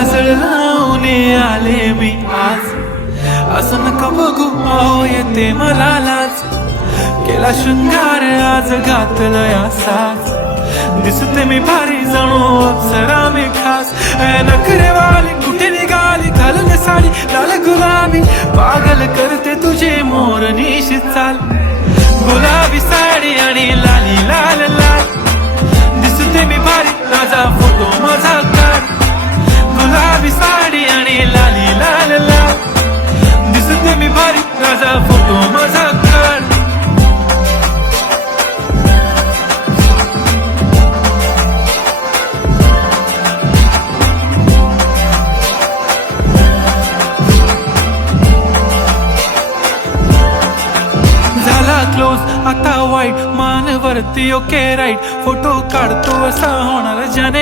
काजळ लावून आले मी आज, असं नका बघू अहो येते मला लाज. केला शृंगार आज घातलंय असाच, दिसते मी भारी जणू अप्सरा मी खास. नखरे वाली कुठे निघाली घालून साडी लाल गुलाबी, पागल करते तुझे मोरनीशी चाल. गुलाबी साडी आणि लाली लाल लाल, दिसते मी भारी राजा फोटो माझा काढ. गुलाबी साडी आणि लाली लाल लाल, दिसते मी भारी राजा फोटो माझा काढ. क्लोज आता वाईट मान वरती ओके राईट, फोटो काढतो असा होणार ज्याने